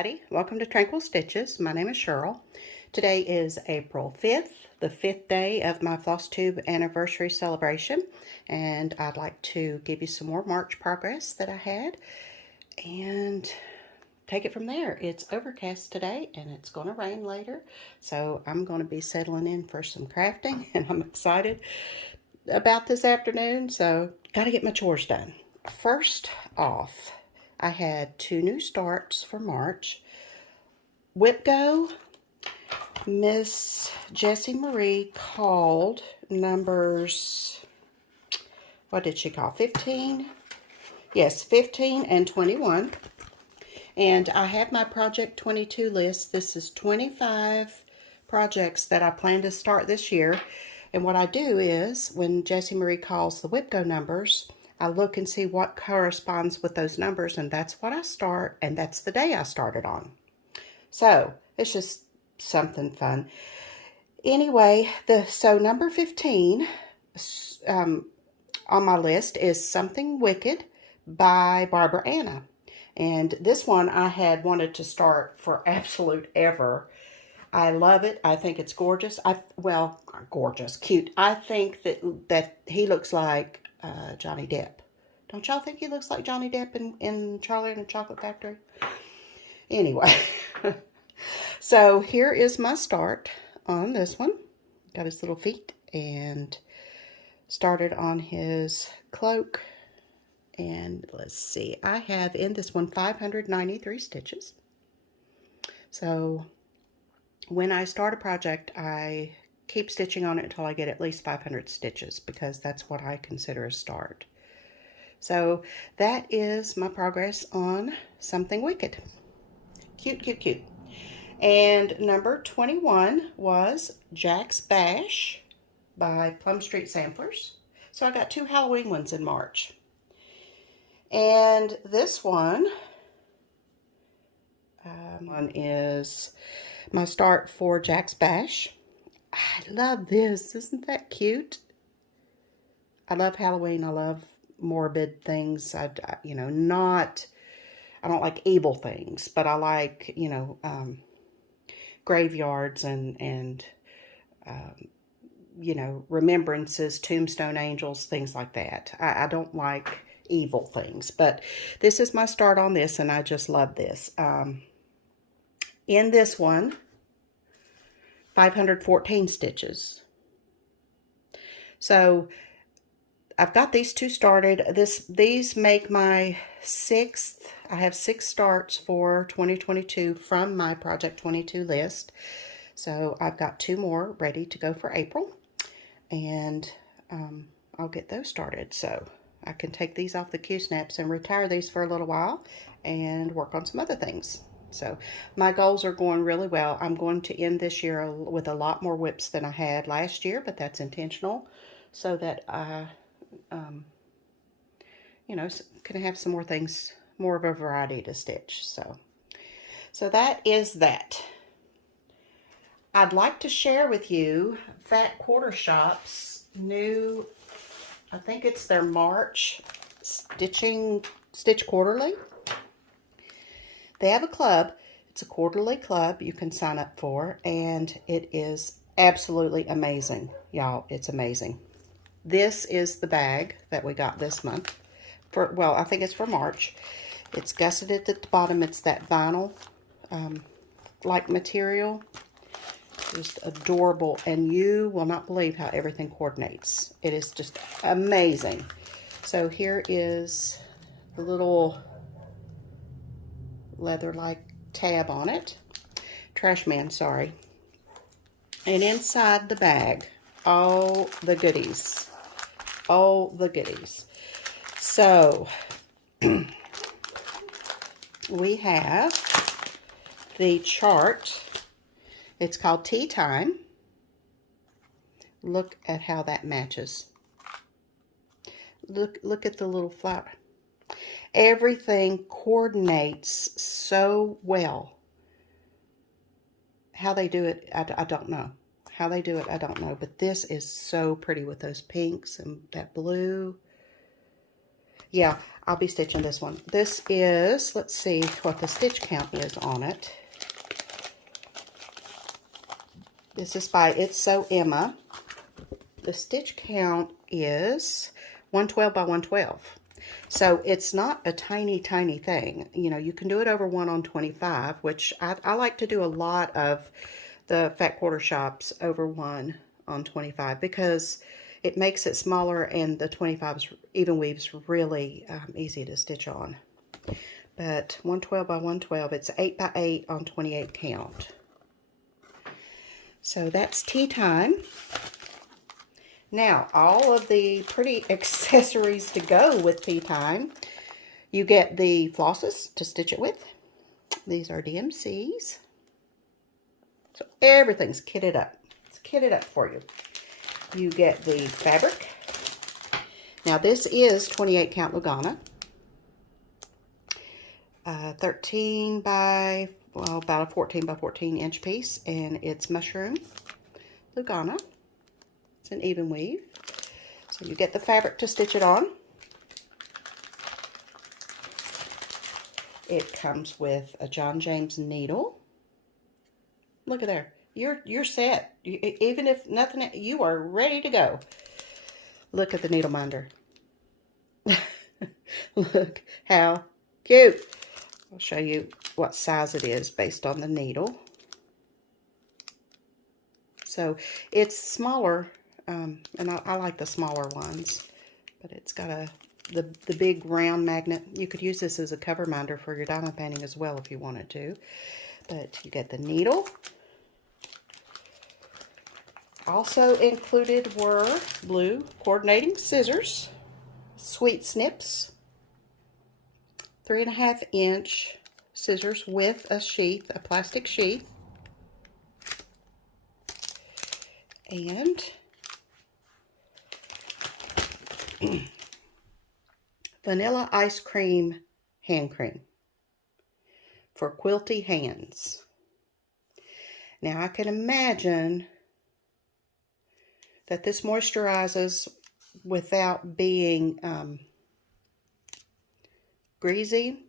everybody. Welcome to Tranquil Stitches. My name is Cheryl. Today is April 5th, the 5th day of my FlossTube anniversary celebration, and I'd like to give you some more March progress that I had and take it from there. It's overcast today and it's going to rain later, so I'm going to be settling in for some crafting, and I'm excited about this afternoon, so got to get my chores done. First off, I had 2 new starts for March. Whip Go, Miss Jessie Marie called numbers, what did she call, 15? Yes, 15 and 21. And I have my Project 22 list. This is 25 projects that I plan to start this year. And what I do is, when Jessie Marie calls the Whip Go numbers, I look and see what corresponds with those numbers, and that's what I start, and that's the day I started on. So it's just something fun. Anyway, so number 15 on my list is Something Wicked by Barbara Anna. And this one I had wanted to start for absolute ever. I love it. I think it's gorgeous. Well, gorgeous, cute. I think that he looks like Johnny Depp. Don't y'all think he looks like Johnny Depp in Charlie and the Chocolate Factory? Anyway, so here is my start on this one. Got his little feet and started on his cloak. And let's see, I have in this one 593 stitches. So when I start a project, I keep stitching on it until I get at least 500 stitches, because that's what I consider a start. So that is my progress on Something Wicked. Cute, cute, cute. And number 21 was Jack's Bash by Plum Street Samplers. So I got 2 Halloween ones in March. And this one is my start for Jack's Bash. I love this. Isn't that cute? I love Halloween. I love morbid things. I don't like evil things, but I like, graveyards and remembrances, tombstone angels, things like that. I don't like evil things, but this is my start on this, and I just love this. In this one, 514 stitches. So I've got these 2 started. These make my 6th. I have 6 starts for 2022 from my Project 22 list. So I've got 2 more ready to go for April, and I'll get those started. So I can take these off the Q-snaps and retire these for a little while and work on some other things. So my goals are going really well. I'm going to end this year with a lot more whips than I had last year, but that's intentional so that I, can have some more things, more of a variety to stitch. So that is that. I'd like to share with you Fat Quarter Shop's new, I think it's their March Stitch Quarterly. They have a club. It's a quarterly club you can sign up for, and it is absolutely amazing, y'all. It's amazing. This is the bag that we got this month. I think it's for March. It's gusseted at the bottom. It's that vinyl like material. Just adorable, and you will not believe how everything coordinates. It is just amazing. So here is the little leather-like tab on it. Trash man, sorry. And inside the bag, all the goodies. All the goodies. So, we have the chart. It's called Tea Time. Look at how that matches. Look at the little flower. Everything coordinates so well. How they do it, I don't know. How they do it, I don't know. But this is so pretty with those pinks and that blue. Yeah, I'll be stitching this one. This is, let's see what the stitch count is on it. This is by It's So Emma. The stitch count is 112 by 112. So it's not a tiny, tiny thing. You know, you can do it over 1 on 25, which I like to do a lot of the fat quarter shops over 1 on 25 because it makes it smaller and the 25s even weaves really easy to stitch on. But 112 by 112, it's 8 by 8 on 28 count. So that's tea time. Now, all of the pretty accessories to go with tea time. You get the flosses to stitch it with. These are DMCs. So everything's kitted up. It's kitted up for you. You get the fabric. Now this is 28 count Lugana. 13 by, well, about a 14 by 14 inch piece, and it's mushroom Lugana. It's an even weave. So you get the fabric to stitch it on. It comes with a John James needle. Look at there. You're set. Even if nothing, you are ready to go. Look at the needle minder. Look how cute. I'll show you what size it is based on the needle. So it's smaller, and I like the smaller ones, but it's got the big round magnet. You could use this as a cover minder for your diamond painting as well if you wanted to. But you get the needle. Also included were blue coordinating scissors, sweet snips, 3.5 inch scissors with a sheath, a plastic sheath, and vanilla ice cream hand cream for quilty hands. Now I can imagine that this moisturizes without being greasy,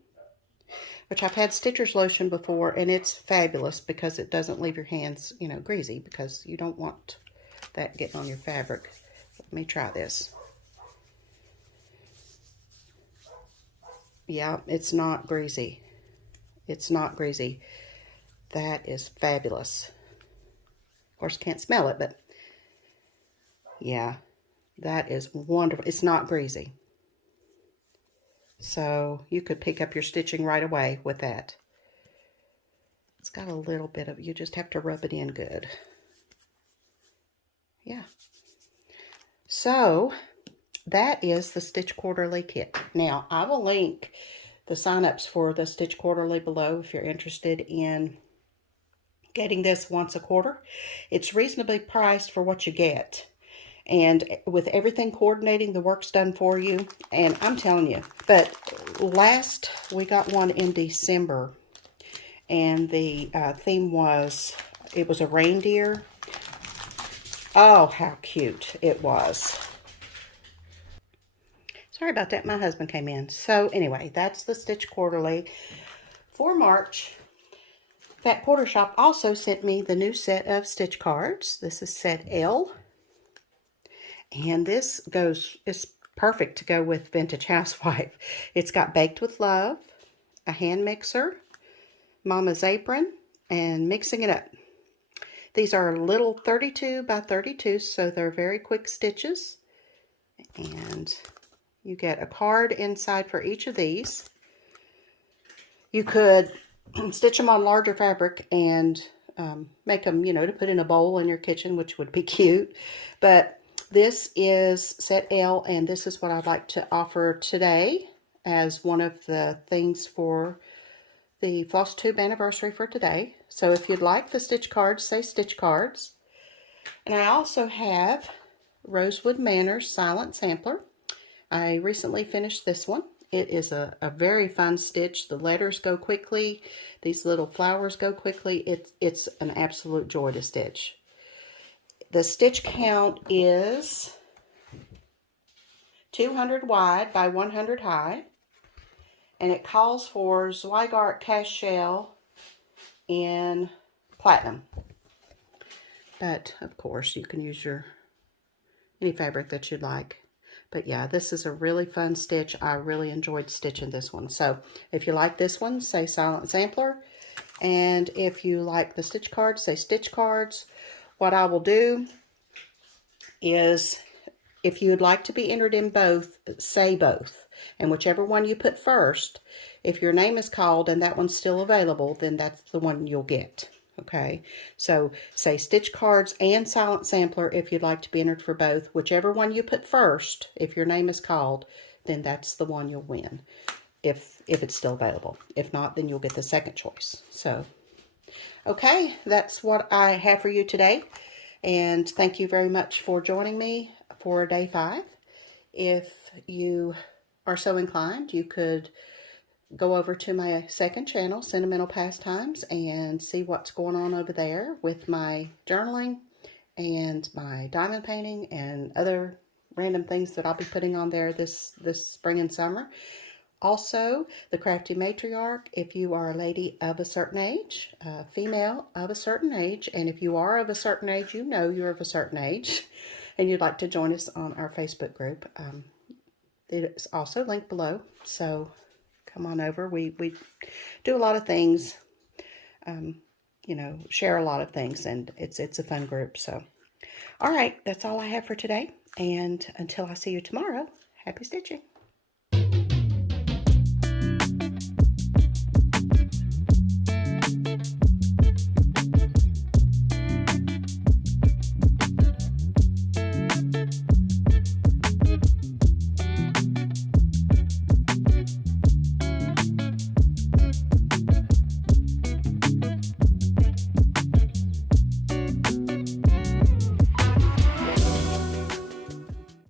which I've had Stitcher's lotion before, and it's fabulous because it doesn't leave your hands, you know, greasy, because you don't want that getting on your fabric. Let me try this. Yeah, it's not greasy. It's not greasy. That is fabulous. Of course, can't smell it, but yeah, that is wonderful. It's not greasy. So you could pick up your stitching right away with that. It's got a little bit of, you just have to rub it in good. Yeah. So that is the Stitch Quarterly kit. Now, I will link the sign-ups for the Stitch Quarterly below if you're interested in getting this once a quarter. It's reasonably priced for what you get. And with everything coordinating, the work's done for you. And I'm telling you, but last we got one in December, and the theme was, it was a reindeer. Oh, how cute it was. Sorry about that, my husband came in. So anyway, that's the Stitch Quarterly for March. Fat Quarter Shop also sent me the new set of stitch cards. This is set L. And this is perfect to go with Vintage Housewife. It's got Baked with Love, a hand mixer, Mama's Apron, and mixing it up. These are little 32 by 32, so they're very quick stitches. And you get a card inside for each of these. You could stitch them on larger fabric and make them, you know, to put in a bowl in your kitchen, which would be cute. But this is set L, and this is what I'd like to offer today as one of the things for the FlossTube anniversary for today. So if you'd like the stitch cards, say stitch cards. And I also have Rosewood Manor Silent Sampler. I recently finished this one. It is a very fun stitch. The letters go quickly. These little flowers go quickly. It's an absolute joy to stitch. The stitch count is 200 wide by 100 high. And it calls for Zweigart cast shell in platinum. But, of course, you can use any fabric that you'd like. But yeah, this is a really fun stitch. I really enjoyed stitching this one. So if you like this one, say Silent Sampler. And if you like the stitch cards, say stitch cards. What I will do is, if you would like to be entered in both, say both. And whichever one you put first, if your name is called and that one's still available, then that's the one you'll get. Okay, so say stitch cards and Silent Sampler if you'd like to be entered for both. Whichever one you put first, if your name is called, then that's the one you'll win, if it's still available. If not, then you'll get the second choice. So, okay, that's what I have for you today. And thank you very much for joining me for day 5. If you are so inclined, you could go over to my second channel, Sentimental Pastimes, and see what's going on over there with my journaling and my diamond painting and other random things that I'll be putting on there this spring and summer. Also, the Crafty Matriarch, if you are a lady of a certain age, a female of a certain age, and if you are of a certain age, you know you're of a certain age, and you'd like to join us on our Facebook group, it is also linked below. So come on over. We do a lot of things, you know, share a lot of things, and it's a fun group. So, all right, that's all I have for today. And until I see you tomorrow, happy stitching.